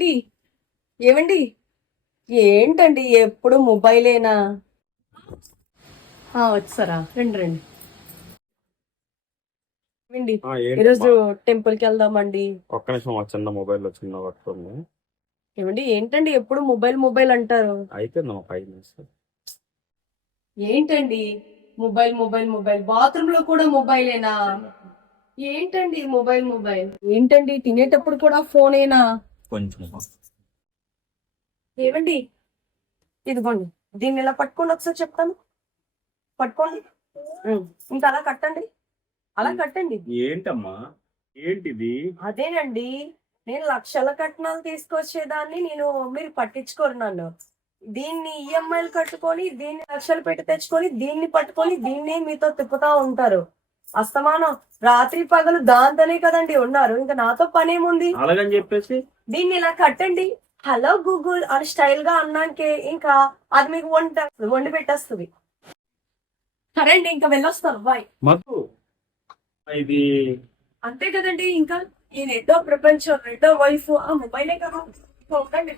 ఏవండి ఏవండి ఏంటండి ఎప్పుడు మొబైలేనా? వచ్చారా, రండి రండి. ఏవండి ఈరోజు ఏంటమ్మా టెంపుల్ కి వెళ్దామండి. ఒక్క నిమిషం మా చిన్న మొబైల్ లో చిన్న వర్క్ ఉంది. ఏవండి ఏంటండి ఎప్పుడు మొబైల్ మొబైల్ అంటారు? అయిపోయింది ఒక 5 నిమిషాలు. ఏంటండి మొబైల్ మొబైల్ మొబైల్, బాత్రూమ్ లో కూడా మొబైలేనా? ఏంటండి మొబైల్ మొబైల్, ఏంటండి తినేటప్పుడు కూడా ఫోనేనా? కొంచెం ఏవండి ఇదిగోండి, దీన్ని ఇలా పట్టుకోండి, ఒకసారి చెప్తాను. పట్టుకోండి. ఇంకా అలా కట్టండి, అలా కట్టండి. ఏంటమ్మా ఏంటిది? అదేనండి, నేను లక్షల కట్నాలు తీసుకొచ్చేదాన్ని, మీరు పట్టించుకోరు నన్ను. దీన్ని ఈఎంఐలు కట్టుకొని, దీన్ని లక్షలు పెట్టి తెచ్చుకొని, దీన్ని పట్టుకొని, దీన్ని మీతో తిప్పుతా ఉంటారు అస్తమానం. రాత్రి పగలు దాంతోనే కదండి ఉన్నారు, ఇంకా నాతో పనేముంది? అలాగని చెప్పేసి దీన్ని ఇలా కట్టండి, హలో గూగుల్ అని స్టైల్ గా అన్నాకే ఇంకా అది మీకు వండి పెట్టేస్తుంది. సరే అండి, ఇంకా వెళ్ళొస్తాను, బాయ్. మధు ఇది అంతే కదండి, ఇంకా ఈ రెండో ప్రపంచం, రెండో వైఫ్ ఆ మొబైలే కదా. ఇంకా ఉండండి.